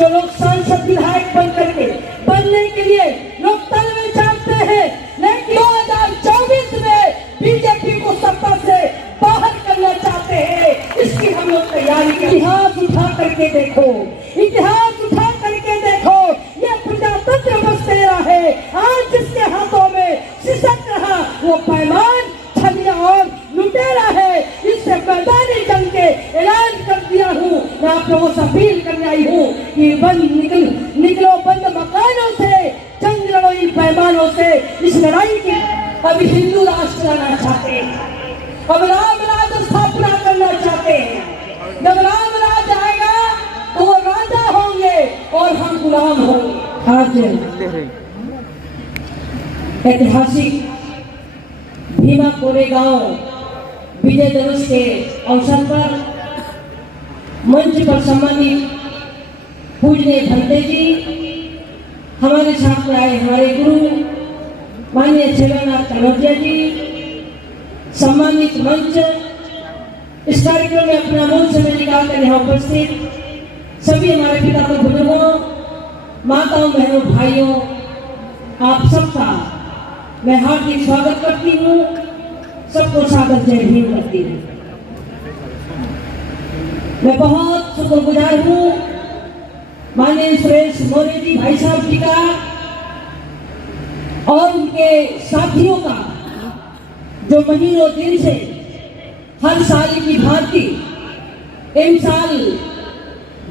जो लोग सांसद विधायक बन करके बनने के लिए लोग तलवे चाहते हैं, लेकिन 2024 में बीजेपी को सत्ता से बाहर करना चाहते हैं, इसकी हम लोग तैयारी। इतिहास उठा करके देखो, इतिहास उठा करके देखो, ये प्रजातंत्र बस तेरा है। आज जिसके हाथों में सिसक रहा वो पैमान, छलिया और लुटेरा है। इससे मैदानी जंग के ऐलान कर दिया हूँ। मैं आप लोगों से अपील करने आई हूँ कि निकलो बंद मकानों से, जंग लड़ो इन पैमानों से। इस लड़ाई की अब हिंदू राष्ट्र लाना चाहते हैं, अब राम राज स्थापना करना चाहते हैं। जब राम राज आएगा तो वो राजा होंगे और हम गुलाम होंगे। आज ऐतिहासिक भीमा कोरेगांव विजय दिवस के अवसर पर मंच पर सम्मानित पूजनीय भंते जी, हमारे साथ में आए हमारे गुरु माननीय सेवानाथ कनौजिया जी, सम्मानित मंच, इस कार्यक्रम में अपना मूल समय निकालकर यहाँ उपस्थित सभी हमारे पिता को बुजुर्गों, माताओं, बहनों, भाइयों, आप सबका मैं हार्दिक स्वागत करती हूँ। सबको सादर जय भीम करती हूँ। मैं बहुत शुक्रगुजार हूँ माननीय सुरेश मौर्य जी भाई साहब जी का और उनके साथियों का, जो महीनों दिन से हर साल की भांति इन साल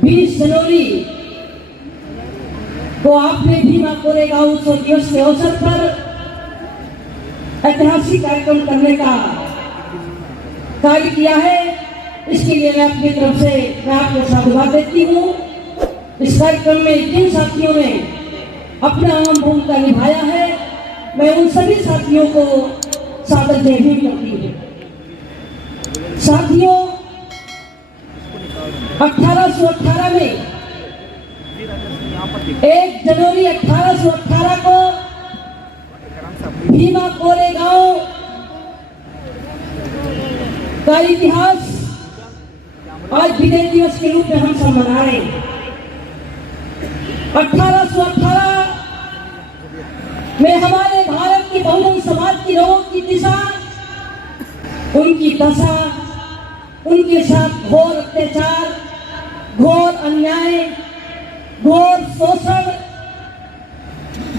20 जनवरी को आपने भीमा कोरेगांव उत्सव दिवस के अवसर पर ऐतिहासिक कार्यक्रम करने का कार्य किया है। इसके लिए मैं अपनी तरफ से मैं आपको साधुवाद देती हूँ। इस कार्यक्रम में जिन साथियों ने अपना अहम भूमिका निभाया है, मैं उन सभी साथियों को सादर जय भीम करती हूँ। साथियों, 1818 में 1 जनवरी 1818 को भीमा कोरेगांव का इतिहास आज विजय दिवस के रूप में हम सब मना रहे हैं। 1818 में हमारे भारत के बहुजन समाज के लोगों की दिशा, उनकी दशा, उनके साथ घोर अत्याचार, घोर अन्याय, घोर शोषण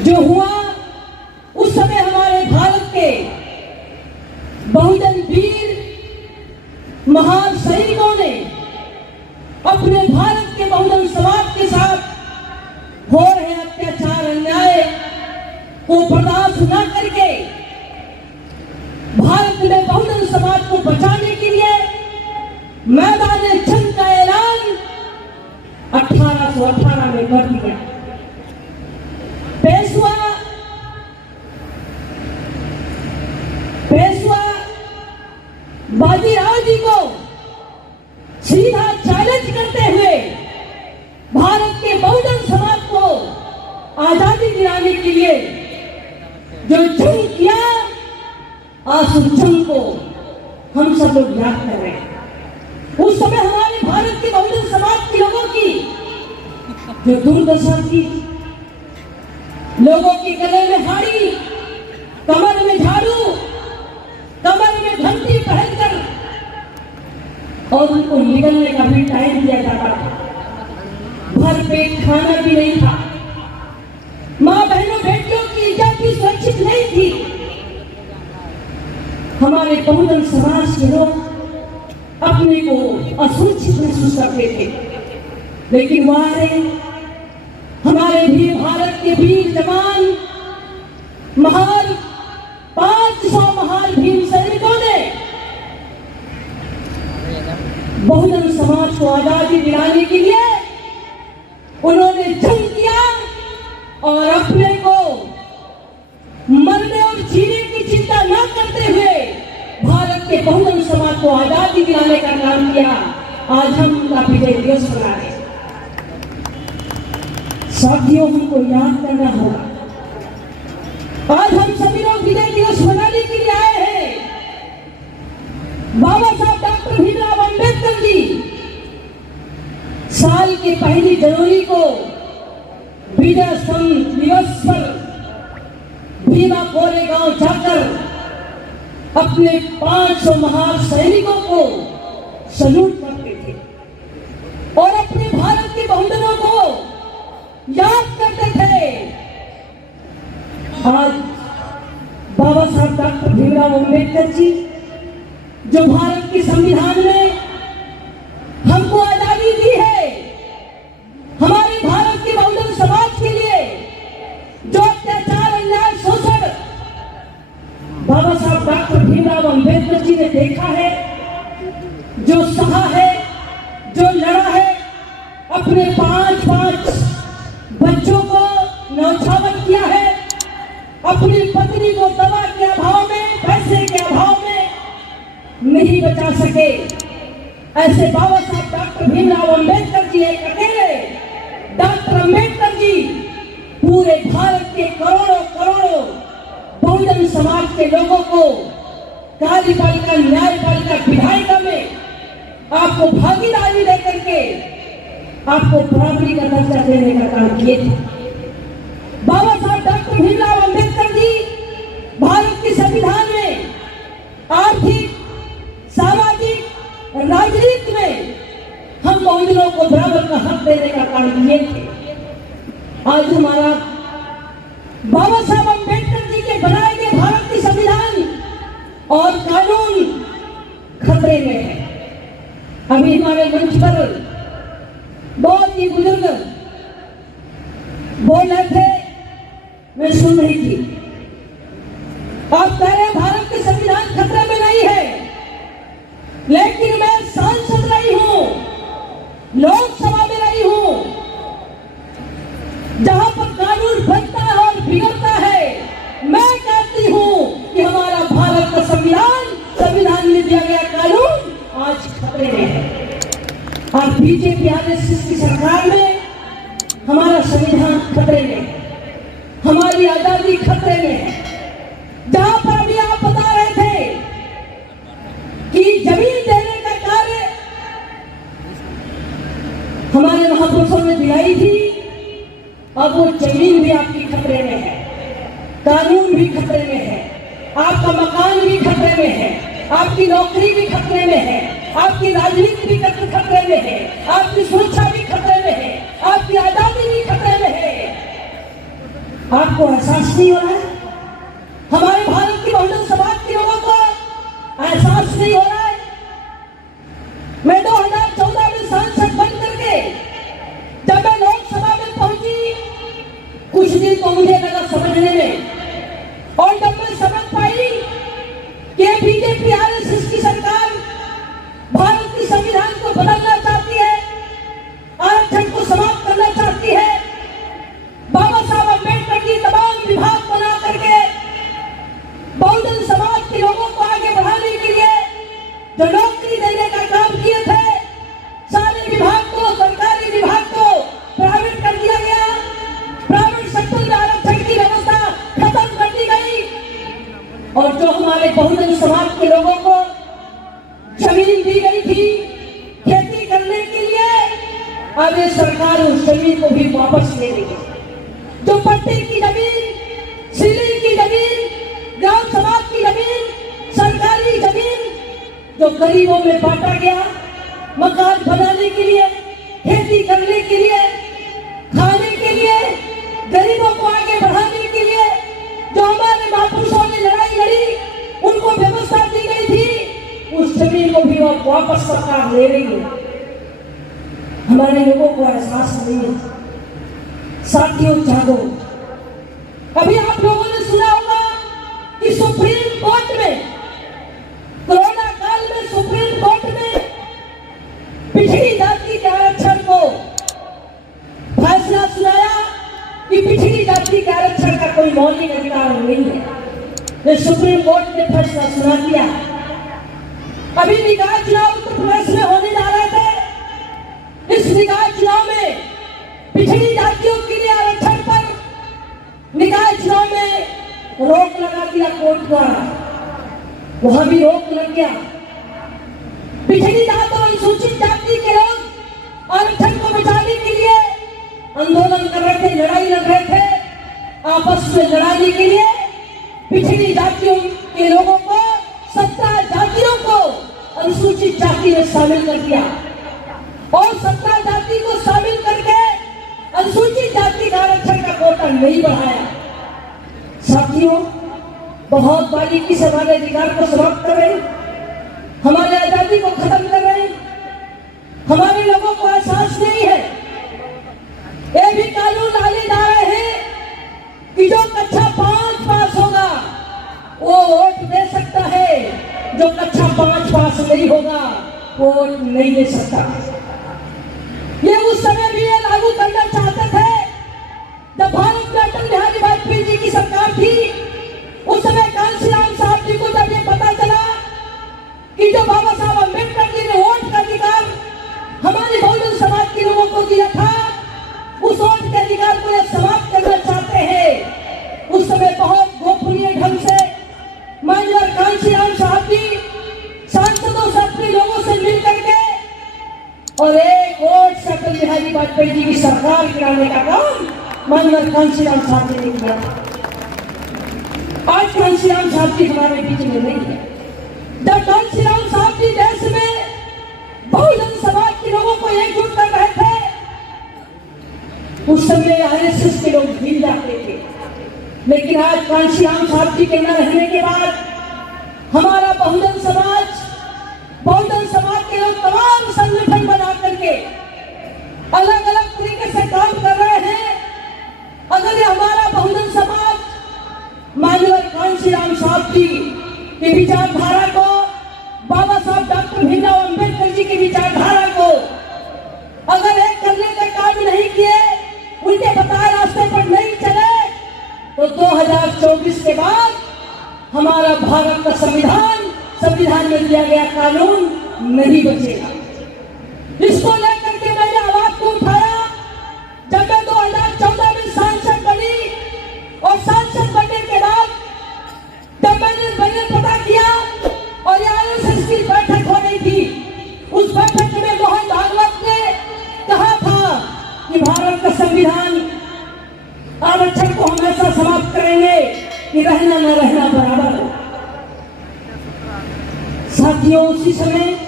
जो हुआ, उस समय हमारे भारत के बहुजन वीर महान सैनिकों ने अपने भारत के बहुजन समाज के साथ हो रहे अत्याचार, अन्याय को बर्दाश्त न करके भारत में बहुजन समाज को बचाने के लिए मैदान जंग का ऐलान 1818 में कर दिया। पेशवा बाजीराव जी को सीधा चैलेंज करते हुए भारत के बहुजन समाज को आजादी दिलाने के लिए जो जंग किया, आज उस जंग को हम सब लोग याद कर रहे हैं। उस समय हमारे भारत के बहुजन समाज के लोगों की जो दुर्दशा थी, लोगों के गले में हाड़ी, कमर में झाड़ू, कमर में घंटी पहनकर और उनको निकलने का भी टाइम दिया जाता था। भर पेट खाना भी नहीं था। माँ बहनों बेटियों की इज्जत भी सुरक्षित नहीं थी। हमारे बहुजन समाज के लोग अपने को असुरक्षित महसूस करते थे, लेकिन वहां हमारे भी भारत के वीर जवान, महान 500 महान भीम सैनिकों ने बहुजन समाज को आजादी दिलाने के लिए उन्होंने जंग किया और अपने को मरने और जीने की चिंता न करते हुए भारत के बहुजन समाज को आजादी दिलाने का काम किया। आज हम उनका विजय दिवस मना रहे हैं। साथियों, हमको याद करना होगा, आज हम सभी लोग विजय दिवस मनाने के लिए आए हैं। बाबा साहब डॉक्टर भीमराव अंबेडकर जी साल के 1 जनवरी को अपने 500 महान सैनिकों को सल्यूट करते थे और अपने भारत के बहुजनों को याद करते थे। आज बाबा साहब डॉक्टर भीमराव अम्बेडकर जी जो भारत के संविधान में हमको आजादी दी है, हमारे भारत के बहुजन समाज के लिए जो अत्याचार अन्याय शोषण बाबा साहब डॉक्टर भीमराव अम्बेडकर जी ने देखा है, जो सहा है, जो लड़ा है, अपने 5 बच्चों को नौछावर किया है, अपनी पत्नी को दवा के अभाव में, पैसे के अभाव में नहीं बचा सके, ऐसे बाबा साहब डॉक्टर भीमराव अम्बेडकर जी एक अकेले डॉक्टर अम्बेडकर जी पूरे भारत के करोड़ों बहुजन समाज के लोगों को कार्यपालिका न्यायपालिका विधायिका में आपको भागीदारी देकर के आपको बराबरी का दर्जा देने का काम किए थे। बाबा साहब डॉक्टर भीमराव अम्बेडकर जी भारत के संविधान में आर्थिक, सामाजिक, राजनीति में हम बहुजनों को बराबर का हक देने का काम किए थे। आज हमारा बाबा साहब अम्बेडकर जी के बनाए गए भारत के संविधान और कानून खतरे में है। अभी हमारे मंच पर बहुत ही बुजुर्ग बोल रहे थे, मैं सुन रही थी। आप कह रहे भारत के संविधान खतरे में नहीं है, लेकिन मैं सांसद रही हूं, लोकसभा में रही हूं, जहां पर कानून बनता है और बिगड़ता है। मैं कहती हूं कि हमारा भारत का संविधान में दिया गया कानून आज खतरे में है। और बीजेपी आरएसएस की सरकार में हमारा संविधान खतरे में है, हमारी आजादी खतरे में है। जहां पर अभी आप बता रहे थे कि जमीन देने का कार्य हमारे महापुरुषों ने दिलाई थी, अब वो जमीन भी आपकी खतरे में है, कानून भी खतरे में है, आपका मकान भी खतरे में है, आपकी नौकरी भी खतरे में है, आपकी राजनीति भी खतरे में है, आपकी सुरक्षा भी खतरे में है, आपकी आजादी भी खतरे में है। आपको एहसास नहीं हो रहा है? हमारे भारत के बहुजन समाज के लोगों को एहसास नहीं हो रहा है? मैं 2014 में सांसद बन करके जब मैं लोकसभा में पहुंची, कुछ दिन तो मुझे लगा समझने में, और जब मैं समझ पाई कि बीजेपी आरएसएस की सरकार भारत के संविधान को बदलना चाहती है, आरक्षण को समाप्त करना चाहती है, बाबा साहब अम्बेडकर की तमाम विभाग बना करके बहुजन समाज के लोगों को आगे बढ़ाने के लिए जो नौकरी देने का काम किए थे, सारे विभाग को, सरकारी विभाग को प्राइवेट कर दिया गया, प्राइवेट सेक्टर में आरक्षण की व्यवस्था खत्म कर दी गई, और जो हमारे बहुजन समाज के लोगों को जमीन दी गई थी खेती करने के लिए, अब ये सरकार उस जमीन को भी वापस ले रही है। जो पट्टे की जमीन, सीलिंग की जमीन, ग्राम समाज की जमीन, सरकारी जमीन जो गरीबों में बांटा गया, मकान बनाने के लिए, खेती करने के लिए, खाने के लिए, गरीबों को आगे बढ़ाने के लिए जो हमारे महापुरुषों ने लड़ाई लड़ी, उनको व्यवस्था दी गई थी, उस जमीन को भी वापस सरकार ले रही है। हमारे लोगों को एहसास नहीं है। साथियों, जागो। अभी आप लोगों ने सुना होगा कि सुप्रीम कोर्ट में, कोरोना काल में सुप्रीम कोर्ट में पिछड़ी जाति के आरक्षण को फैसला सुनाया कि पिछड़ी जाति के आरक्षण का कोई मौलिक अधिकार नहीं है। ये सुप्रीम कोर्ट ने फैसला सुना दिया। अभी निकाय चुनाव उत्तर प्रदेश में होने जा रहे थे। इस निकाय चुनाव में पिछड़ी जातियों के लिए आरक्षण पर निकाय चुनाव में रोक लगा दिया कोर्ट द्वारा, वहां भी रोक लग गया। पिछड़ी जात और अनुसूचित जाति के लोग आरक्षण को बचाने के लिए आंदोलन कर रहे थे, लड़ाई लड़ रहे थे। आपस में लड़ाने के लिए पिछड़ी जातियों के लोगों को 17 जातियों को अनुसूचित जाति में शामिल कर दिया और 17 जाति को शामिल करके अनुसूचित जाति का आरक्षण का कोटा नहीं बढ़ाया। साथियों, बहुत बारीकी से हमारे अधिकार को समाप्त कर रहे, हमारे आजादी को खत्म कर रहे, हमारे लोगों को एहसास नहीं है। ये भी कानून लाने जा रहे हैं कि जो कक्षा 5 पास होगा वो वोट दे सकता है, जो कक्षा 5 पास नहीं होगा वो वोट नहीं दे सकता। ये उस समय भी ये लागू करना चाहते थे जब भारत में अटल बिहारी वाजपेयी जी की सरकार थी। उस समय कांशीराम साहब जी को जब ये पता चला कि जो बाबा साहब अम्बेडकर जी ने वोट का अधिकार हमारे बहुजन समाज के लोगों को दिया था, उस वोट के अधिकार को ये समाप्त करना चाहते हैं। उस समय बहुत गोपनीय ढंग से माननीय कांशीराम साहब जी सांसदों से अपने लोगों से मिल करके और एक वोट से अटल बिहारी वाजपेयी जी की सरकार गिराने का काम माननीय कांशीराम साहब जी ने किया। आज कांशीराम साहब जी हमारे बीच में नहीं है। जब कांशीराम साहब जी देश में बहुजन समाज के लोगों को एकजुट कर रहे थे, उस समय आरएसएस के लोग भीड़ जाते थे। लेकिन आज कांशीराम साहब जी के न रहने के बाद हमारा बहुजन समाज के लोग तमाम संगठन बना करके अलग अलग तरीके से काम कर रहे हैं। अगर ये हमारा बहुजन समाज माननीय कांशीराम साहब जी की विचारधारा को, बाबा साहब डॉक्टर भीमराव अम्बेडकर जी की विचारधारा को अगर एक करने का काम नहीं किए, उनके बताए रास्ते पर नहीं चले, तो 2024 के बाद हमारा भारत का संविधान में दिया गया कानून नहीं बचेगा। इसको लेकर के मैंने आवाज को उठाया जब मैं 2014 में सांसद बनी और सांसद बनने के बाद जब मैंने पता किया और आरएसएस की बैठक हो रही थी, उस बैठक में मोहन भागवत ने कहा था कि भारत का संविधान आरक्षण को हमेशा समाप्त करेंगे कि रहना न रहना बराबर है। साथियों, उसी समय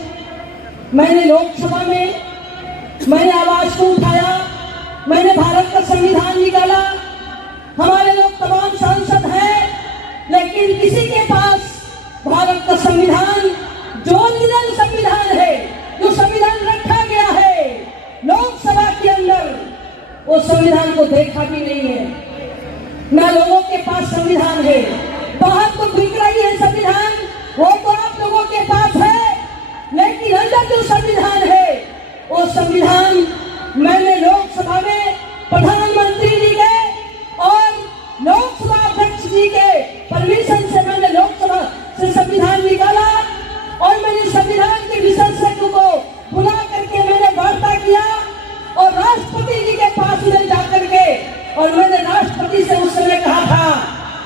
मैंने लोकसभा में मैंने आवाज को उठाया, मैंने भारत का संविधान निकाला। हमारे लोग तमाम सांसद हैं, लेकिन किसी के पास भारत का संविधान जो ओरिजिनल संविधान है, जो संविधान रखा गया है लोकसभा के अंदर, वो संविधान को देखा भी नहीं है। ना लोगों के पास संविधान है, बाहर तो बिक रही है संविधान, वो तो आप लोगों के पास है, लेकिन अंदर जो संविधान है वो संविधान मैंने लोकसभा में प्रधानमंत्री जी के और लोकसभा अध्यक्ष जी के परमिशन से मैंने लोकसभा से संविधान निकाला और मैंने संविधान के विशेषज्ञों को बुला करके मैंने वार्ता किया और राष्ट्रपति जी के पास ले जाकर के और मैंने राष्ट्रपति से उस समय कहा था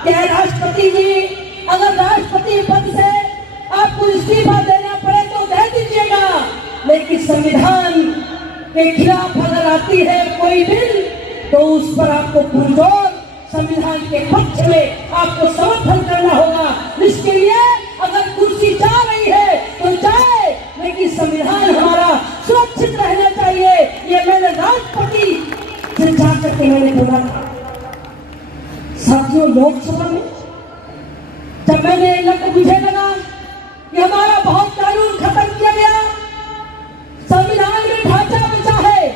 कि राष्ट्रपति जी, अगर राष्ट्रपति पद से आपको इस्तीफा देना पड़े तो दे दीजिएगा, लेकिन संविधान के खिलाफ अगर आती है कोई बिल तो उस पर आपको पुरजोर संविधान के पक्ष में आपको समर्थन करना होगा। इसके लिए अगर कुर्सी जा रही है तो जाए, लेकिन संविधान हमारा सुरक्षित रहना चाहिए। ये मैंने राष्ट्रपति से जाकर के मैंने बोला था। साथियों, लोकसभा में जब मुझे लगा कि हमारा बहुत कानून खत्म किया गया, संविधान में ढांचा बचा है,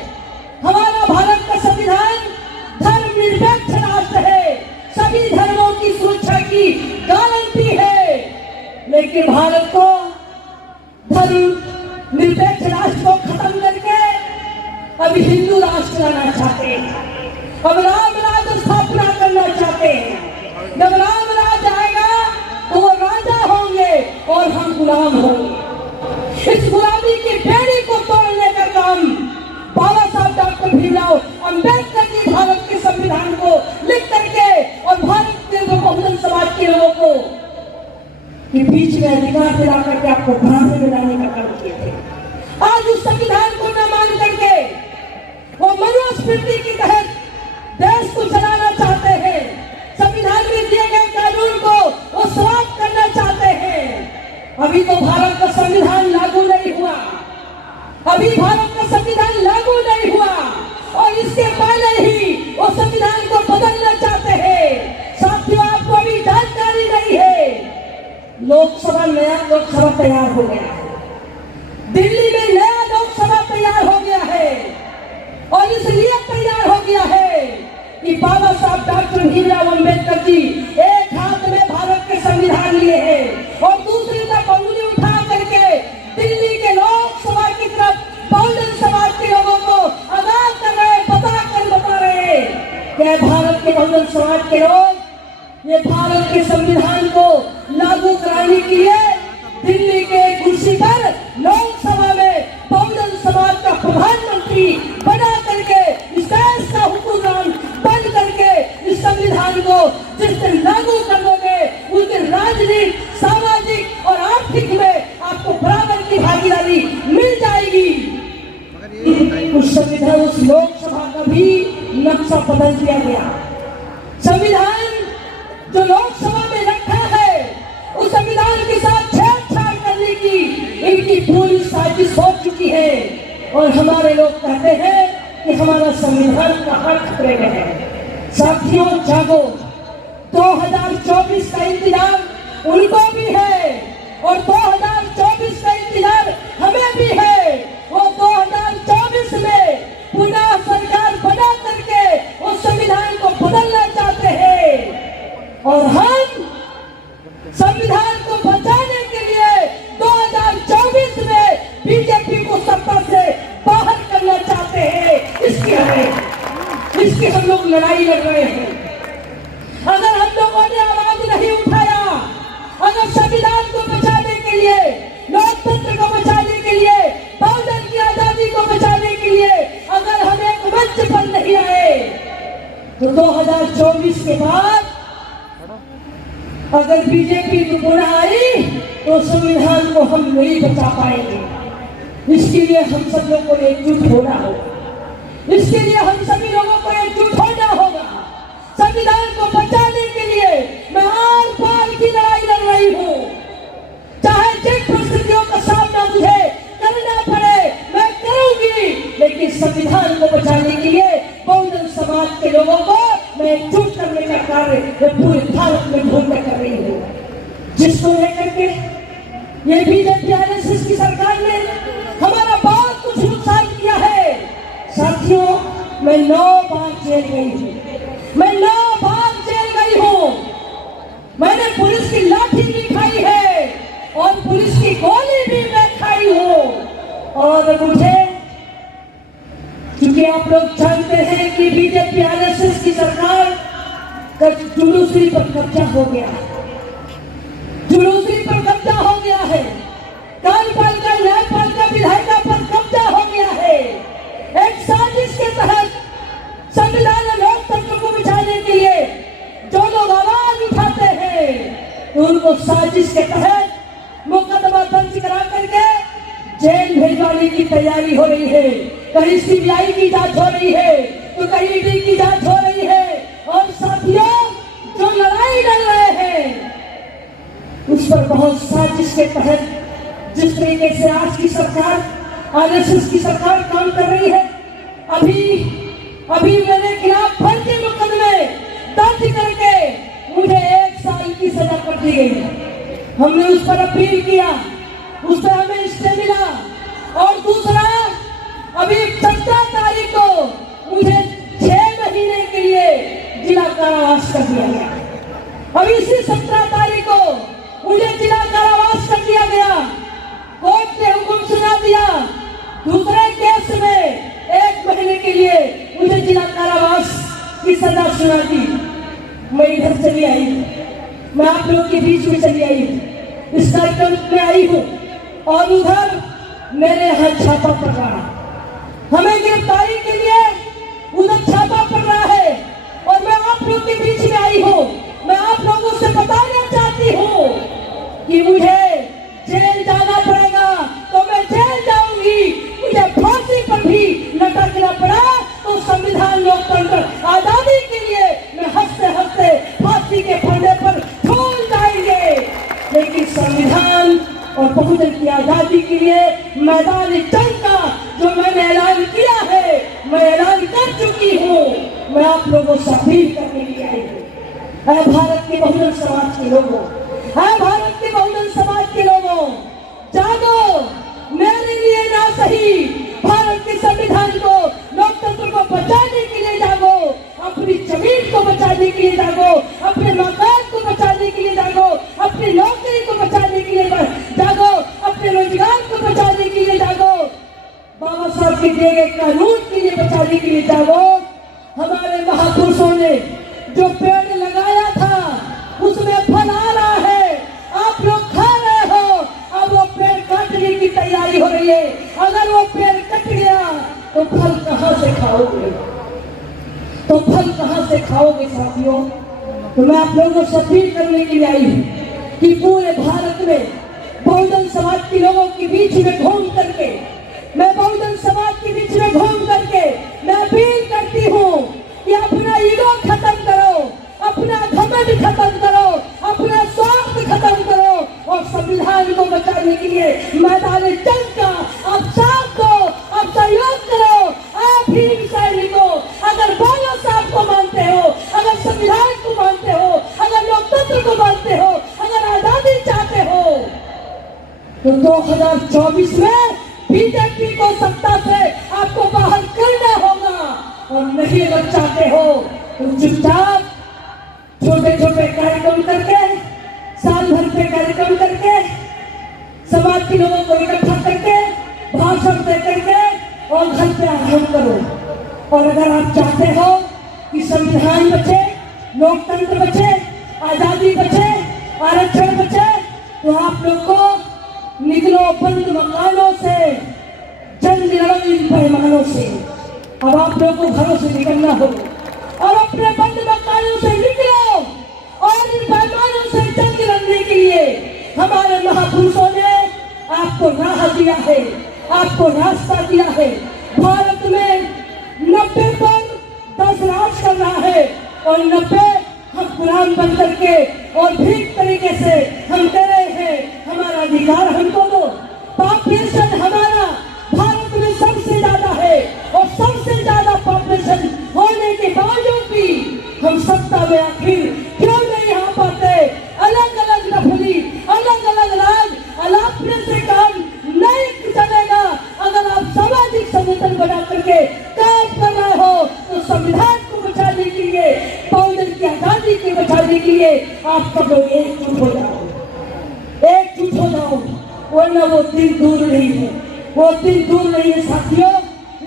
हमारा भारत का संविधान धर्मनिरपेक्ष राष्ट्र है, सभी धर्मों की सुरक्षा की गारंटी है, लेकिन भारत को धर्मनिरपेक्ष राष्ट्र को खत्म करके अब हिंदू राष्ट्र लाना चाहते हैं, अब राम राज्य स्थापना करना चाहते हैं। जब राम राज्य आएगा तो वो राजा होंगे और हम गुलाम होंगे। इस गुलामी की बेड़ी को तोड़ने का काम बाबा साहब डॉक्टर भीमराव अम्बेडकर जी भारत के संविधान को लिख करके और भारत के बहुजन समाज के लोगों को के बीच में अधिकार दिला करके आपको बराबरी में लाने का काम किए थे। आज उस संविधान को न मान करके वो मनुस्मृति के तहत देश को चलाना चाहते हैं, संविधान में दिए गए कानून को वो समाप्त करना चाहते हैं। नया लोकसभा तैयार हो गया है। दिल्ली में नया लोकसभा तैयार हो गया है और इसलिए तैयार हो गया है कि बाबा साहब डॉक्टर भीमराव अम्बेडकर जी एक हाथ में भारत के संविधान लिए हैं और दूसरी तरफ अंगुली उठा करके दिल्ली के लोकसभा की तरफ बहुजन समाज के लोगों को आगाह कर रहे, बता रहे कि भारत के बहुजन समाज के लोग ये भारत के संविधान को लागू कराने के लिए दिल्ली के कुर्सी पर लोकसभा में बहुजन समाज का प्रधानमंत्री बना करके इस देश का हुक्मरान बन करके इस संविधान को जिस दिन लागू कर दोगे उस दिन राजनीतिक, सामाजिक और आर्थिक में आपको बराबर की भागीदारी मिल जाएगी। उस संविधान, उस लोकसभा का भी नक्शा बदल दिया गया। संविधान जो लोकसभा में रखा है उस संविधान के साथ छेड़छाड़ करने की इनकी पूरी साजिश हो चुकी है और हमारे लोग कहते हैं कि हमारा संविधान का हक खतरे में है। साथियों जागो, 2024 का इंतजार उनको भी है और 2024 का इंतजार हमें भी है। वो 2024 में पुनः सरकार बना करके उस संविधान को बदलना चाहते हैं और हम संविधान को बचाने के लिए 2024 में बीजेपी को सत्ता से बाहर करना चाहते हैं। इसकी हम लोग लड़ाई लड़ रहे हैं। अगर हम लोगों ने आवाज नहीं उठाया, अगर संविधान को बचाने के लिए, लोकतंत्र को बचाने के लिए, बहुजन की आजादी को बचाने के लिए अगर हम एक मंच पर नहीं आए तो 2024 के बाद अगर बीजेपी दोबारा आई तो संविधान को हम नहीं बचा पाएंगे। इसके लिए हम सब लोगों को एकजुट होना होगा। इसके लिए हम सभी लोगों को एकजुट होना होगा। संविधान को बचाने के लिए मैं आर पार की लड़ाई लड़ रही हूँ। चाहे जिन परिस्थितियों का सामना मुझे करना पड़े मैं करूंगी, लेकिन संविधान को बचाने के लिए बहुजन समाज के लोगों को मैं एकजुट करने का कार्य पूरे भारत में घूमकर कर रही हूँ। जिसको लेकर के ये बीजेपी आरएसएस की सरकार ने हमारा बहुत कुछ नुकसान किया है। साथियों, मैं 9 बार जेल गई हूँ। मैं 9 बार जेल गई हूँ। मैंने पुलिस की लाठी भी खाई है और पुलिस की गोली भी मैं खाई हूँ। और मुझे, क्योंकि आप लोग जानते हैं कि बीजेपी आरएसएस की सरकार का जुलूसरी पर कब्जा हो गया है। जुलूसरी पर कब्जा हो गया है। कार्यपालिका, न्यायपालिका, विधायिका पर कब्जा हो गया है। एक साजिश के तहत संविधान और लोकतंत्र को बचाने के लिए जो लोग आवाज उठाते हैं तो उनको साजिश के तहत मुकदमा दर्ज करा करके जेल भेजवाने की तैयारी हो रही है। कहीं सीबीआई की जांच हो रही है तो कहीं ईडी की जांच हो रही है। और साथियों, जो लड़ाई लड़ रहे हैं उस पर बहुत साजिश के तहत जिस तरीके से आज की सरकार, आरएसएस की सरकार काम कर रही है, अभी मेरे खिलाफ फर्जी मुकदमे दर्ज करके मुझे 1 साल की सजा कर दी गई। हमने उस पर अपील किया, उस पर हमें स्टे मिला। और दूसरा, अभी 17 तारीख को मुझे 6 महीने के लिए जिला कारावास कर दिया गया। अभी इसी 17 तारीख को मुझे जिला कारावास कर दिया गया। कोर्ट ने हुक्म सुना दिया। दूसरे केस में 1 महीने के लिए मुझे जिला कारावास की सजा सुना दी। मैं इधर चली आई, मैं आप लोग के बीच में चली आई, इस कार्यक्रम में आई हूँ और उधर मेरे यहाँ छापा पड़ रहा है। हमें गिरफ्तारी के लिए उधर छापा पड़ रहा है और मैं आप लोग के बीच में आई हूँ। मैं आप लोगों से बताना चाहती हूँ कि मुझे जेल जाना पड़ेगा तो मैं जेल जाऊंगी। मुझे फांसी पर भी लटकना पड़ा तो संविधान, लोकतंत्र, आजादी के लिए मैं हंसते हंसते फांसी के फंदे पर झूल जाएंगे। लेकिन संविधान और बहुजन की आजादी के लिए मैदान जंग का जो मैंने ऐलान किया है, मैं ऐलान कर चुकी हूँ। मैं आप लोगों से अपील करने के लिए आई हूँ। भारत के बहुजन समाज के लोगों, भारत के बहुजन के लिए जागो, अपने मकान को बचाने के लिए जागो, अपनी नौकरी को बचाने के लिए जागो, अपने रोजगार को बचाने के लिए जागो, बाबा साहब के दिए गए कानून के लिए बचाने के लिए जागो। हमारे महापुरुषों ने जो पेड़ लगाया था उसमें फल आ रहा है, आप लोग खा रहे हो, अब वो पेड़ काटने की तैयारी हो रही है। अगर वो पेड़ कट गया तो फल कहां से खाओगे, तो फल कहां से खाओगे साथियों। तो मैं आप लोगों को अपील करने के लिए आई हूँ कि पूरे भारत में बहुजन समाज के लोगों के बीच में घूम करके, मैं बहुजन समाज के बीच में घूम करके मैं अपील करती हूँ कि अपना ईगो खत्म करो, अपना घमंड खत्म करो, अपना स्वार्थ खत्म करो और संविधान को बचाने के लिए मैदान जंग का आप साथ दो, आप सहयोग करो। आप ही सैनिकों, अगर बाबा साहब को मानते हो, अगर संविधान को मानते हो, अगर लोकतंत्र को मानते हो, अगर आजादी चाहते हो, तो 2024 में बीजेपी को सत्ता से आपको बाहर करना होगा। और नहीं अगर चाहते हो तो चुपचाप छोटे छोटे कार्यक्रम करके, साल भर के कार्यक्रम करके, समाज के लोगों को इकट्ठा करके, भाषण दे करके और घर पे आराम करो। और अगर आप चाहते हो कि संविधान बचे, लोकतंत्र बचे, आजादी बचे, आरक्षण बचे, तो आप लोग को निकलो बंद मकानों से, जंग लड़ो इन पैमानों से। अब आप लोगों को घरों से निकलना होगा और अपने बंद मकानों से निकलो और इन पैमानों से जंग लड़ने के लिए हमारे महापुरुषों ने आपको राह दिया है, आपको रास्ता दिया है। भारत में 90 पर 10 राज कर रहा है और 90 हम गुलाम बन करके और भीख तरीके से हम कह रहे हैं हमारा अधिकार हमको दो। पॉपुलेशन हमारा भारत में सबसे ज्यादा है और सबसे ज्यादा पॉपुलेशन होने के बावजूद भी हम सत्ता में आखिर क्यों नहीं आ पाते। अलग अलग नफली, अलग अलग राज अलापने से काम नहीं चलेगा। अगर आप सामाजिक संगठन बना करके काम कर रहे हो तो संविधान को बचाने के लिए, बहुजन की आजादी को बचाने के लिए आप सब लोग एकजुट हो जाओ, एकजुट हो जाओ, वरना वो दिन दूर नहीं है, वो दिन दूर नहीं है साथियों।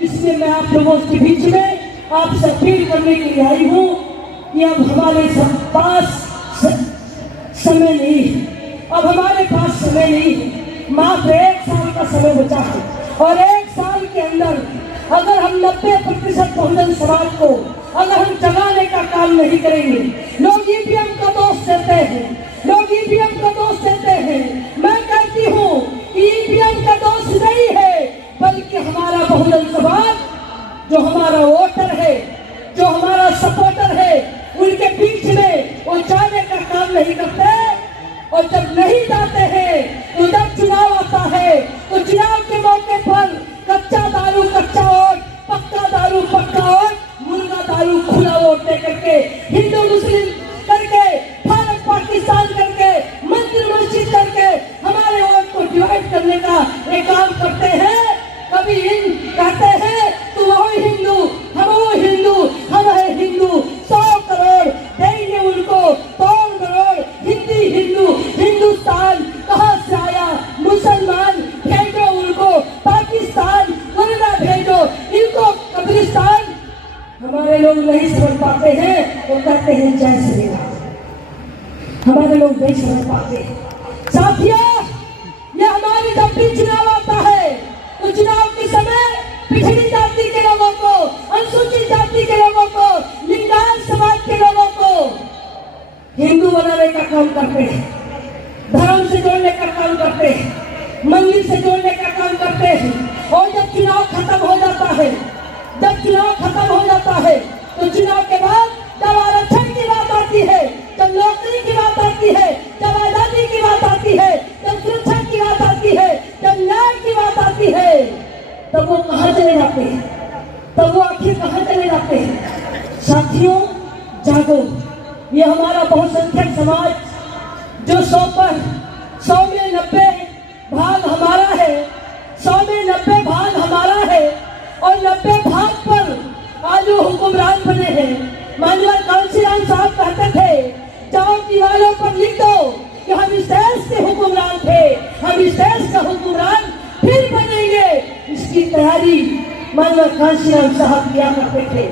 इसलिए मैं आप लोगों के बीच में आपसे अपील करने के लिए आई हूँ कि अब हमारे पास समय नहीं है, अब हमारे पास समय नहीं है, मात्र 1 साल का समय बचा है और 1 साल के अंदर अगर हम 90% बहुजन समाज को अगर हम जगाने का काम नहीं करेंगे, लोग ईवीएम का दोष देते हैं, लोग ईवीएम का दोष देते हैं। मैं कहती हूँ ईवीएम का दोष नहीं है, बल्कि हमारा बहुजन समाज, जो हमारा वोटर है, जो हमारा सपोर्टर है, उनके बीच में वो जाने का काम नहीं करते। और जब नहीं जाते हैं तो जब चुनाव आता है तो चुनाव के मौके पर कच्चा दारू कच्चा वोट, पक्का दारू पक्का वोट, मुर्गा दारू खुला वोट दे करके, हिंदू मुस्लिम करके, भारत पाकिस्तान करके, मंदिर मस्जिद करके हमारे वोट को डिवाइड करने का एक काम करते हैं। कभी इन कहते हैं तो वो हिंदू, हम वो हिंदू, हम है हिंदू, 100 करोड़ देंगे उनको, 100 करोड़ हिंदी हिंदू, हिंदुस्तान कहाँ से आया, मुसलमान भेजो उनको पाकिस्तान, वरना भेजो इनको कब्रिस्तान। हमारे लोग नहीं समझ पाते हैं तो कहते हैं जय श्री राम। हमारे लोग नहीं समझ पाते साथियों। ये हमारे जब भी चुनाव आता है तो चुनाव के समय पिछड़ी जाति के लोगों को, अनुसूचित जाति के लोगों को, लिंगायत समाज के लोगों को हिंदू बनाने का काम करते हैं, धर्म से जोड़ने का काम करते हैं, मंदिर से जोड़ने का काम करते हैं। और जब चुनाव खत्म हो जाता है, जब चुनाव खत्म हो जाता है तो चुनाव के बाद जब आरक्षण की बात आती है, जब नौकरी की बात आती है, जब आजादी की बात आती है, जब सुरक्षा की बात आती है, जब न्याय की बात आती है, तब वो कहाँ चले जाते हैं, तब वो आखिर कहाँ चले जाते हैं। साथियों जागो, ये हमारा बहुसंख्यक समाज जो 100 में 90 भाग हमारा है, 100 में 90 भाग हमारा है और 90 भाग पर आज जो हुक्मरान बने हैं, माननीय कांशीराम साहब देश के हुक्मरान थे, हम इस देश का हुक्मरान फिर बनेंगे। इसकी तैयारी माननीय कांशीराम साहब किया करते थे,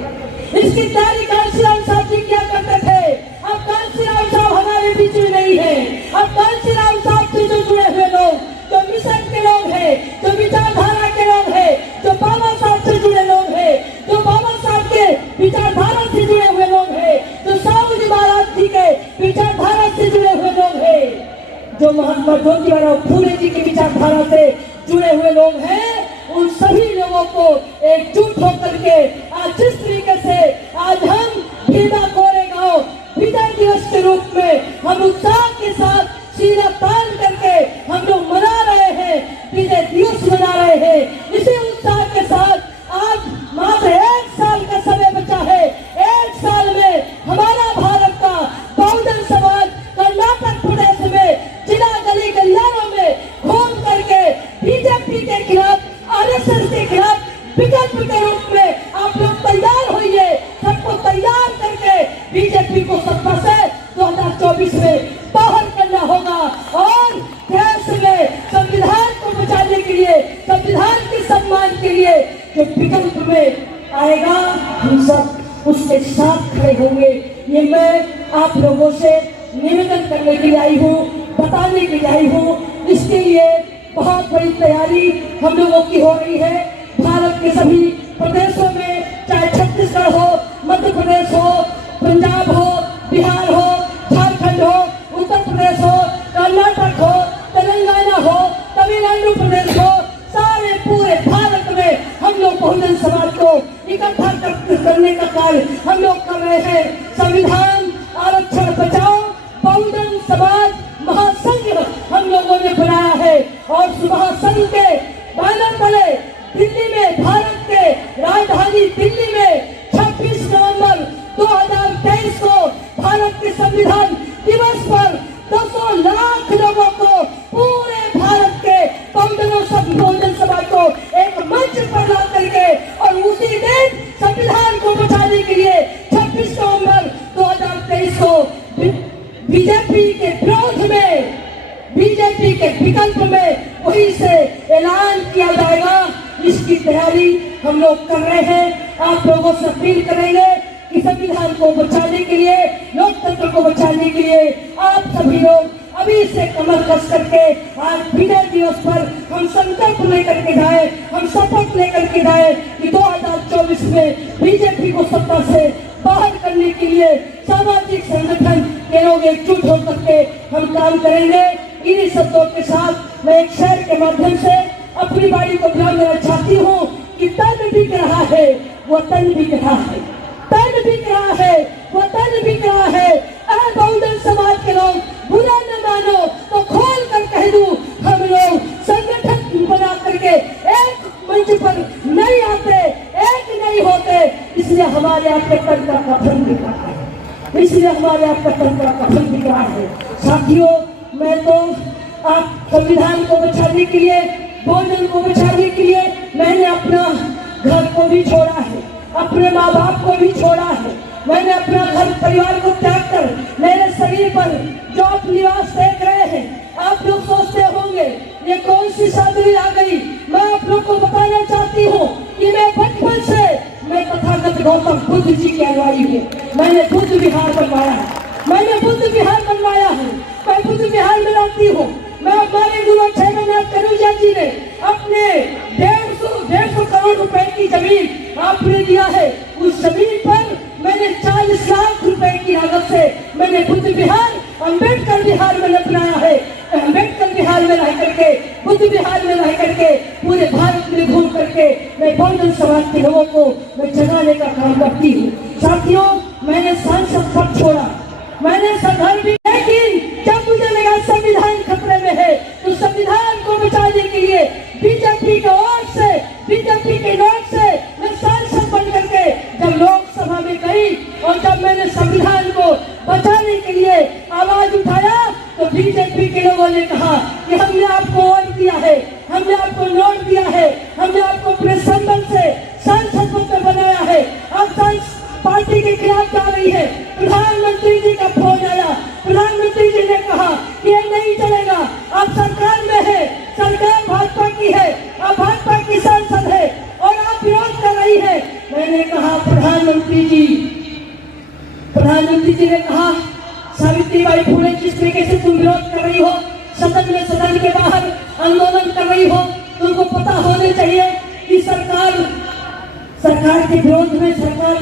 इसकी तैयारी कांशीराम साहब जी किया करते थे। अब कांशीराम साहब हमारे बीच में नहीं है। अब कांशीराम साहब से जो जुड़े हुए लोग, जो मिशन के लोग हैं, जो विचारधारा के लोग हैं, जो बाबा साहब से जुड़े लोग हैं, जो बाबा साहब के विचारधारा से जुड़े हुए लोग हैं, जो साहू जी महाराज जी के विचारधारा से जुड़े हुए लोग हैं, जो महात्मा ज्योतिबा फूले जी की विचारधारा से जुड़े हुए लोग हैं, उन सभी लोगों को एकजुट होकर के आज जिस तरीके से आज हम भीमा कोरेगांव विजय दिवस के रूप में हम उत्साह के साथ सीना तान करके हम लोग मना रहे हैं, विजय दिवस मना रहे हैं। इसी उत्साह के साथ आज मात्र 1 साल का समय बचा है। 1 साल में हमारा भारत का बहुजन समाज कर्नाटक प्रदेश में जिला गली गलियारों में घूम करके बीजेपी के खिलाफ, आरएसएस के खिलाफ विकल्प के रूप में आप लोग तैयार होइए। सबको तैयार करके बीजेपी को सत्ता से 2024 में बाहर करना होगा और देश में संविधान को बचाने के लिए, संविधान के सम्मान के लिए जो विकल्प में आएगा, हम सब उसके साथ खड़े होंगे। ये मैं आप लोगों से निवेदन करने के लिए आई हूँ, बताने के लिए आई हूँ। इसके लिए बहुत बड़ी तैयारी हम लोगों की हो रही है। भारत के सभी प्रदेशों में, चाहे छत्तीसगढ़ हो, मध्य प्रदेश हो, पंजाब हो, बिहार हो, झारखंड हो, उत्तर प्रदेश हो, कर्नाटक हो, तेलंगाना हो, तमिलनाडु प्रदेश हो, सारे पूरे भारत में हम लोग बहुजन समाज को इकट्ठा करने का कार्य हम लोग कर रहे हैं। संविधान आरक्षण बचाओ बहुजन समाज महासंघ हम लोगों ने बनाया है और उस महासंघ के बैनर तले दिल्ली में, भारत के राजधानी दिल्ली में 26 नवंबर 2023 को भारत के संविधान दिवस पर 200 लाख लोगों को, पूरे भारत के बहुजन समाज को एक मंच पर ला करके और उसी दिन संविधान को बचाने के लिए 26 नवंबर 2023 को बीजेपी के विरोध में, बीजेपी के विकल्प में वहीं से ऐलान किया जाएगा। इसकी तैयारी हम लोग कर रहे हैं। आप लोगों से अपील करेंगे कि संविधान को बचाने के लिए, लोकतंत्र को बचाने के लिए आप सभी लोग अभी से कमर कस करके आज विजय दिवस पर हम संकल्प लेकर के जाए, हम शपथ लेकर के जाए कि 2024 में बीजेपी को सत्ता से बाहर करने के लिए सामाजिक संगठन के लोग एकजुट होकर के हम काम करेंगे। इन्हीं शब्दों के साथ मैं एक शेर के माध्यम से अपनी बाड़ी को ध्यान देना चाहती हूँ कि तन बिक रहा है, वतन बिक रहा है, तन बिक रहा है, वतन बिक रहा है। बहुजन समाज के लोग बुरा न मानो तो खोल कर कह दूं, हम लोग संगठन बना करके एक मंच पर नहीं आते, एक नहीं होते, इसलिए हमारे आपके तन का कफन बिक रहा है, इसलिए हमारे आपका तन का कफन बिक रहा है। साथियों, मैं तो आप संविधान को बचाने के लिए, बहुजन को बचाने के लिए मैंने अपना घर को भी छोड़ा है, अपने माँ बाप को भी छोड़ा है, मैंने अपना घर परिवार को त्याग कर मेरे शरीर पर जो आप निवास देख रहे हैं, आप लोग सोचते होंगे ये कौन सी सादगी आ गई। मैं आप लोग को बताना चाहती हूँ कि मैं बचपन से मैं तथागत गौतम बुद्ध जी की अनुयायी हूँ। मैंने बुद्ध विहार बनवाया है, मैंने बुद्ध विहार बनवाया है, मैं बुद्ध विहार में रहती हूँ। मैं हमारे गुरु छेदनाथ कनुजा जी ने अपने 150 करोड़ रुपए की जमीन आपने दिया है, उस जमीन पर मैंने 40 लाख रुपए की लागत से मैंने बुद्ध विहार अम्बेडकर विहार में बनाया है। अम्बेडकर विहार में रह करके, बुद्ध विहार में रह करके पूरे भारत में घूम करके मैं बहुजन समाज के लोगों को मैं जगाने का काम करती हूँ। साथियों, मैंने सांसद पद छोड़ा, मैंने संघर्ष भी, लेकिन जब मुझे लगा संविधान खतरे में है तो संविधान को बचाने के लिए बीजेपी के ओर से, बीजेपी के नोट से मैं सांसद बन करके जब लोकसभा में गई और जब मैंने संविधान को बचाने के लिए आवाज उठाया तो बीजेपी के लोगों ने कहा कि हमने आपको वोट दिया है, हमने आपको नोट दिया है, हमने आपको अपने संबल से सांसद पद पर बनाया है, अब पार्टी के खिलाफ जा रही है। प्रधानमंत्री जी का फोन आया, प्रधानमंत्री जी ने कहा कि ये नहीं चलेगा, आप सरकार में है, सरकार भाजपा की है, आप भाजपा की सांसद है और आप विरोध कर रही है। मैंने कहा प्रधानमंत्री जी ने कहा सावित्रीबाई फुले जिस तरीके से तुम विरोध कर रही हो, सदन में सदन के बाहर आंदोलन कर रही हो, तुमको पता होना चाहिए कि सरकार के विरोध में, सरकार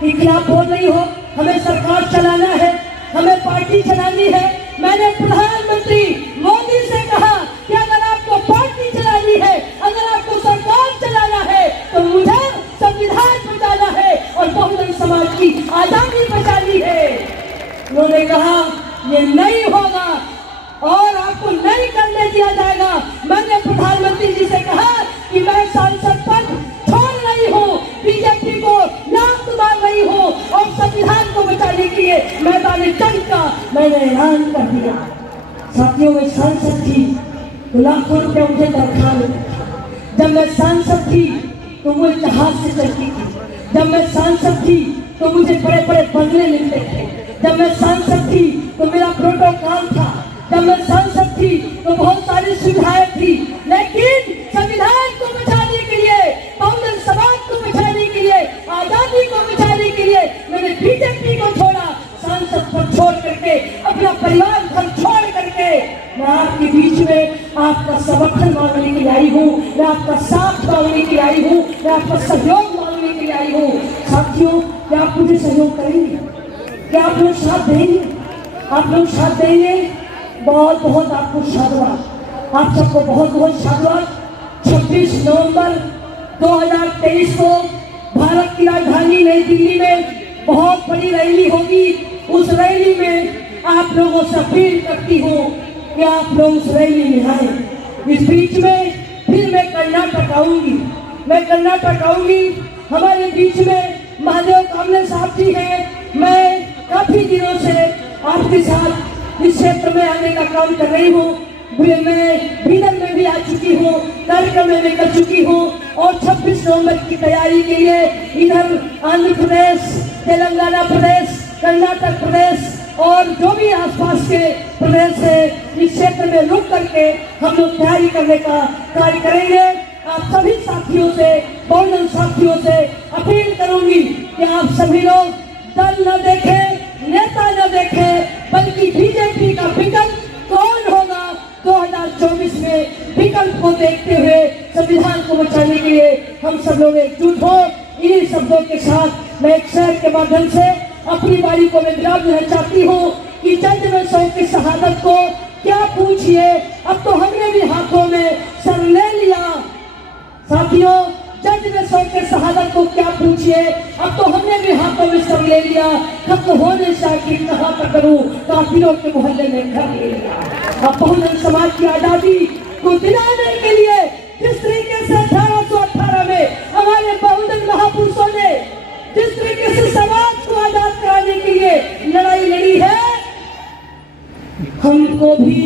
के खिलाफ बोल रही हो। हमें सरकार चलाना है, हमें पार्टी चलानी है। मैंने प्रधानमंत्री मोदी से कहा कि अगर आपको पार्टी चलानी है, अगर आपको सरकार चलाना है, तो मुझे संविधान बचाना है और बहुजन समाज की आजादी बचानी है। उन्होंने कहा ये नहीं होगा और आपको नहीं करने दिया जाएगा। मैंने प्रधानमंत्री जी से कहा कि मैं सांसद पद छोड़ रही हूँ, बीजेपी को लात मार रही हूँ और संविधान को बचाने के लिए मैदान जंग का मैंने ऐलान कर दिया। साथियों, मैं सांसद थी तो लाखों रुपया मुझे तनख्वाह मिलता था। जब मैं सांसद थी तो वो जहाज से चलती थी। जब मैं सांसद थी तो मुझे बड़े बड़े बंगले मिलते थे। जब मैं सांसद थी तो मेरा प्रोटोकॉल था। जब मैं सांसद थी तो बहुत सारी सुविधाएं थी। लेकिन संविधान को बचाने के लिए, बहुजन समाज को बचाने के लिए, आजादी को बचाने के लिए मैंने बीजेपी को छोड़ा। सांसद पद छोड़ करके, अपना परिवार घर छोड़ करके मैं आपके बीच में आपका समर्थन मांगने के लिए आई हूँ, मैं आपका साथ मांगने के लिए आई हूँ, मैं आपका सहयोग मांगने के लिए आई हूँ। साथियों, क्या आप मुझे सहयोग करेंगे? क्या आप लोग साथ देंगे? आप लोग साथ देंगे? बहुत बहुत आपको साधुवाद, आप सबको बहुत बहुत साधुवाद। 26 नवंबर 2023 को भारत की राजधानी नई दिल्ली में बहुत बड़ी रैली होगी। उस रैली में आप लोगों से अपील करती हूँ कि आप लोग उस रैली में आए। इस बीच में फिर मैं कर्नाटक आऊंगी। हमारे बीच में महादेव कामले साहब जी हैं। मैं काफी दिनों से आपके साथ इस क्षेत्र में आने का काम कर रही हूँ। मैं बीदर में भी आ चुकी हूँ, कार्यक्रम में भी कर चुकी हूँ और 26 नवंबर की तैयारी के लिए इधर आंध्र प्रदेश, तेलंगाना प्रदेश, कर्नाटक प्रदेश और जो भी आसपास के प्रदेश है, इस क्षेत्र में रुक करके हम लोग तैयारी करने का कार्य करेंगे। आप सभी साथियों से, बहुजन साथियों से अपील करूंगी कि आप सभी लोग दल न देखें, नेता न देखें, बल्कि बीजेपी का विकल्प कौन होगा 2024 में, विकल्प को देखते हुए संविधान को बचाने के लिए हम सब लोग एकजुट हो। इन्हीं शब्दों के साथ मैं एक शेर के माध्यम से अपनी बारी को मैं विराम देना चाहती हूँ कि जज की शहादत को क्या पूछिए, अब तो हमने भी हाथों में सर ले लिया। साथियों, जज के शहादत को क्या पूछिए, अब तो हमने भी हाथों में सर ले लिया। खत्म होने से आखिर कहाँ तक करूँ, काफिरों के मोहल्ले में घर ले लिया। अब बहुजन समाज की आजादी को दिलाने के लिए जिस तरीके से 1818 में हमारे बहुजन महापुरुषों ने जिस तरीके से समाज को आजाद कराने के लिए लड़ाई लड़ी है, हमको भी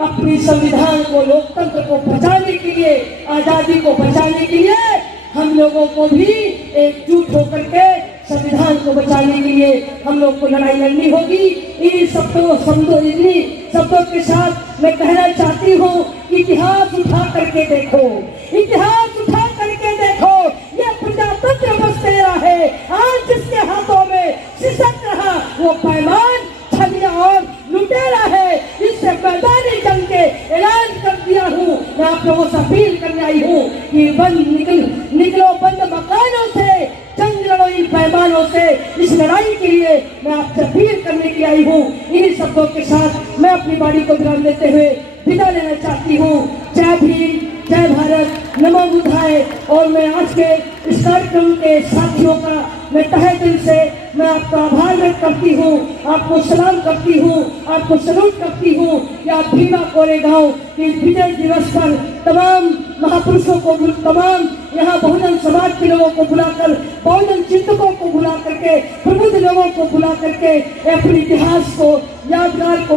अपनी संविधान को, लोकतंत्र को बचाने के लिए, आजादी को बचाने के लिए हम लोगों को भी एकजुट होकर के संविधान को बचाने के लिए हम लोग को लड़ाई लड़नी होगी। इन शब्दों के साथ मैं कहना चाहती हूँ, इतिहास उठा करके देखो, इतिहास उठा करके देखो, ये प्रजातंत्र बस तेरा है। आज जिसके हाथों में सिसक रहा वो पैमान, छलिया और लुटेरा है। इससे मैदानी जंग के ऐलान कर दिया हूँ। मैं आप लोगों से अपील करने आई हूँ कि निकलो बंद मकानों से, जंग लड़ो इन पैमानों से। इस लड़ाई के लिए मैं आपसे अपील करने के लिए आई हूँ। इन्हीं शब्दों के साथ मैं अपनी बारी को विराम देते हुए विदा लेना चाहती हूँ। जय भीम, जय भारत, नमो बुद्धाय। और मैं आज के इस कार्यक्रम के साथियों का मैं तहे दिल से मैं आपका आभार व्यक्त करती हूँ, आपको सलाम करती हूँ, आपको सलूट करती हूँ कि आप भीमा कोरेगांव के विजय दिवस पर तमाम महापुरुषों को, तमाम यहाँ बहुजन समाज के लोगों को बुलाकर, बहुजन चिंतकों को बुला करके, प्रबुद्ध लोगों को बुला करके अपने इतिहास को, यादगार को